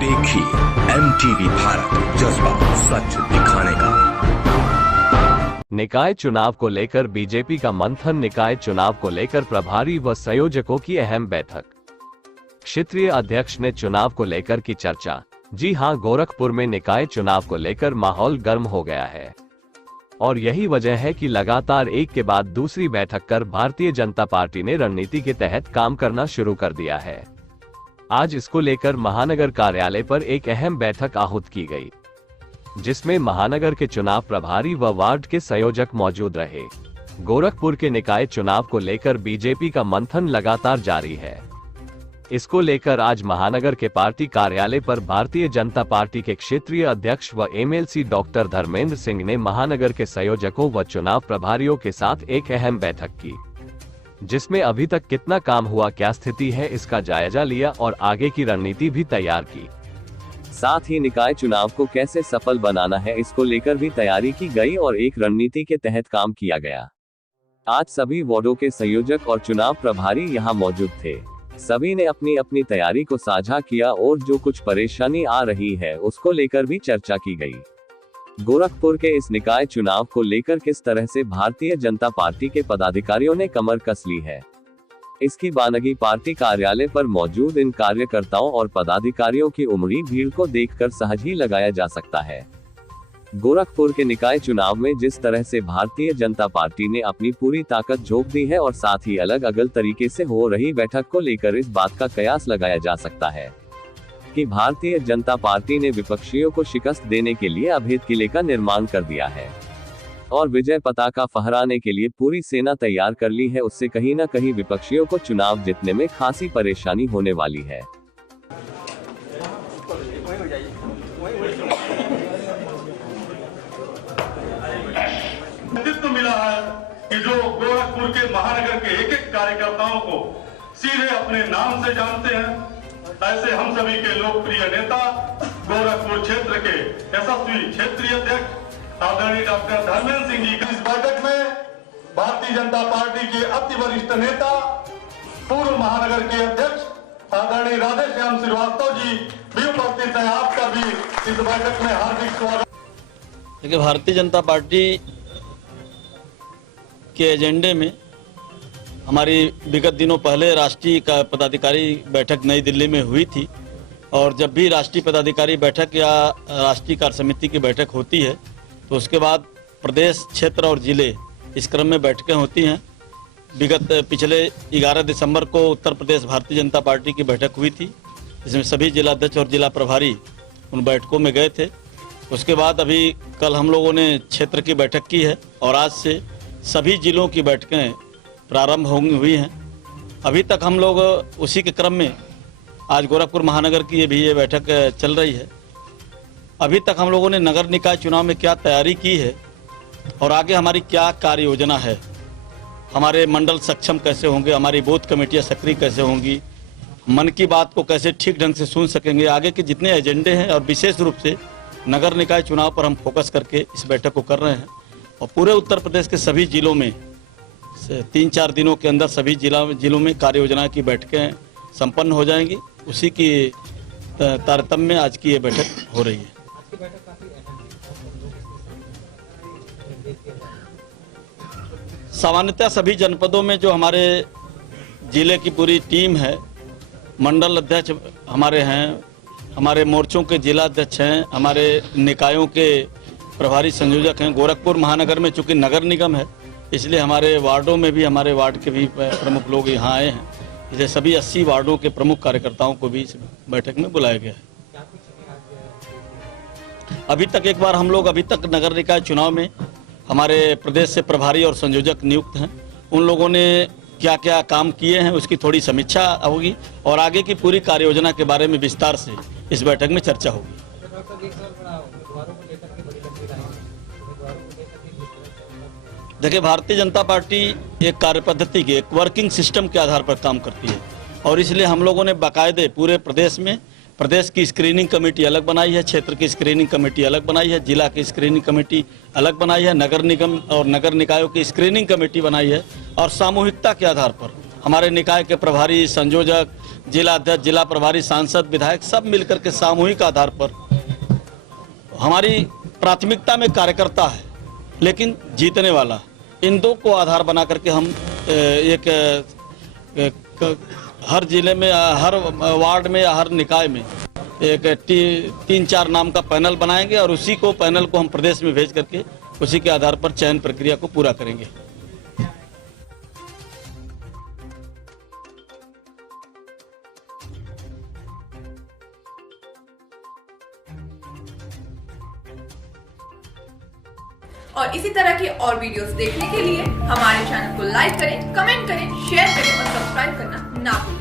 देखिए MTV भारत, जज्बा सच दिखाने का। निकाय चुनाव को लेकर बीजेपी का मंथन। निकाय चुनाव को लेकर प्रभारी व संयोजकों की अहम बैठक। क्षेत्रीय अध्यक्ष ने चुनाव को लेकर की चर्चा। जी हां, गोरखपुर में निकाय चुनाव को लेकर माहौल गर्म हो गया है और यही वजह है कि लगातार एक के बाद दूसरी बैठक कर भारतीय जनता पार्टी ने रणनीति के तहत काम करना शुरू कर दिया है। आज इसको लेकर महानगर कार्यालय पर एक अहम बैठक आहूत की गई, जिसमें महानगर के चुनाव प्रभारी व वार्ड के संयोजक मौजूद रहे। गोरखपुर के निकाय चुनाव को लेकर बीजेपी का मंथन लगातार जारी है। इसको लेकर आज महानगर के पार्टी कार्यालय पर भारतीय जनता पार्टी के क्षेत्रीय अध्यक्ष व MLC डॉक्टर धर्मेंद्र सिंह ने महानगर के संयोजकों व चुनाव प्रभारियों के साथ एक अहम बैठक की, जिसमें अभी तक कितना काम हुआ, क्या स्थिति है, इसका जायजा लिया और आगे की रणनीति भी तैयार की। साथ ही निकाय चुनाव को कैसे सफल बनाना है, इसको लेकर भी तैयारी की गई और एक रणनीति के तहत काम किया गया। आज सभी वार्डों के संयोजक और चुनाव प्रभारी यहां मौजूद थे। सभी ने अपनी अपनी तैयारी को साझा किया और जो कुछ परेशानी आ रही है उसको लेकर भी चर्चा की गई। गोरखपुर के इस निकाय चुनाव को लेकर किस तरह से भारतीय जनता पार्टी के पदाधिकारियों ने कमर कस ली है, इसकी बानगी पार्टी कार्यालय पर मौजूद इन कार्यकर्ताओं और पदाधिकारियों की उमड़ी भीड़ को देखकर सहज ही लगाया जा सकता है। गोरखपुर के निकाय चुनाव में जिस तरह से भारतीय जनता पार्टी ने अपनी पूरी ताकत झोंक दी है और साथ ही अलग अलग तरीके से हो रही बैठक को लेकर इस बात का कयास लगाया जा सकता है कि भारतीय जनता पार्टी ने विपक्षियों को शिकस्त देने के लिए अभेद किले का निर्माण कर दिया है और विजय पताका फहराने के लिए पूरी सेना तैयार कर ली है। उससे कहीं न कहीं विपक्षियों को चुनाव जीतने में खासी परेशानी होने वाली है। नेतृत्व मिला है कि जो गोरखपुर के महानगर के एक एक कार्यकर्ताओं को सीधे अपने नाम से जानते हैं, ऐसे हम सभी के लोकप्रिय नेता गोरखपुर क्षेत्र के यशस्वी क्षेत्रीय अध्यक्ष आदरणीय डॉक्टर धर्मेंद्र सिंह जी इस बैठक में भारतीय जनता पार्टी के अति वरिष्ठ नेता पूर्व महानगर के अध्यक्ष आदरणीय राधेश्याम श्रीवास्तव जी भी उपस्थित हैं। आपका भी इस बैठक में हार्दिक स्वागत। देखिए, भारतीय जनता पार्टी के एजेंडे में हमारी विगत दिनों पहले राष्ट्रीय पदाधिकारी बैठक नई दिल्ली में हुई थी और जब भी राष्ट्रीय पदाधिकारी बैठक या राष्ट्रीय कार्य समिति की बैठक होती है तो उसके बाद प्रदेश, क्षेत्र और जिले इस क्रम में बैठकें होती हैं। विगत पिछले 11 दिसंबर को उत्तर प्रदेश भारतीय जनता पार्टी की बैठक हुई थी, जिसमें सभी जिलाध्यक्ष और जिला प्रभारी उन बैठकों में गए थे। उसके बाद अभी कल हम लोगों ने क्षेत्र की बैठक की है और आज से सभी जिलों की बैठकें प्रारंभ हुई हैं। अभी तक हम लोग उसी के क्रम में आज गोरखपुर महानगर की ये बैठक चल रही है। अभी तक हम लोगों ने नगर निकाय चुनाव में क्या तैयारी की है और आगे हमारी क्या कार्य योजना है, हमारे मंडल सक्षम कैसे होंगे, हमारी बूथ कमेटियाँ सक्रिय कैसे होंगी, मन की बात को कैसे ठीक ढंग से सुन सकेंगे, आगे के जितने एजेंडे हैं और विशेष रूप से नगर निकाय चुनाव पर हम फोकस करके इस बैठक को कर रहे हैं। और पूरे उत्तर प्रदेश के सभी जिलों में 3-4 दिनों के अंदर सभी जिलों में कार्य योजना की बैठकें संपन्न हो जाएंगी। उसी की तारतम्य में आज की ये बैठक हो रही है। सामान्यतः सभी जनपदों में जो हमारे जिले की पूरी टीम है, मंडल अध्यक्ष हमारे हैं, हमारे मोर्चों के जिला अध्यक्ष हैं, हमारे निकायों के प्रभारी संयोजक हैं। गोरखपुर महानगर में चूंकि नगर निगम है इसलिए हमारे वार्डों में भी हमारे वार्ड के भी प्रमुख लोग यहाँ आए हैं। इसलिए सभी 80 वार्डों के प्रमुख कार्यकर्ताओं को भी इस बैठक में बुलाया गया है। अभी तक नगर निकाय चुनाव में हमारे प्रदेश से प्रभारी और संयोजक नियुक्त हैं। उन लोगों ने क्या क्या काम किए हैं उसकी थोड़ी समीक्षा होगी और आगे की पूरी कार्य योजना के बारे में विस्तार से इस बैठक में चर्चा होगी। देखिए, भारतीय जनता पार्टी एक कार्य पद्धति के, एक वर्किंग सिस्टम के आधार पर काम करती है और इसलिए हम लोगों ने बाकायदे पूरे प्रदेश में प्रदेश की स्क्रीनिंग कमेटी अलग बनाई है, क्षेत्र की स्क्रीनिंग कमेटी अलग बनाई है, जिला की स्क्रीनिंग कमेटी अलग बनाई है, नगर निगम और नगर निकायों की स्क्रीनिंग कमेटी बनाई है और सामूहिकता के आधार पर हमारे निकाय के प्रभारी, संयोजक, जिला अध्यक्ष, जिला प्रभारी, सांसद, विधायक सब मिलकर के सामूहिक आधार पर, हमारी प्राथमिकता में कार्यकर्ता है लेकिन जीतने वाला, इन दो को आधार बना करके हम हर जिले में, हर वार्ड में या हर निकाय में एक 3-4 नाम का पैनल बनाएंगे और उसी को पैनल को हम प्रदेश में भेज करके उसी के आधार पर चयन प्रक्रिया को पूरा करेंगे। और इसी तरह के और वीडियोस देखने के लिए हमारे चैनल को लाइक करें, कमेंट करें, शेयर करें और सब्सक्राइब करना ना भूलें।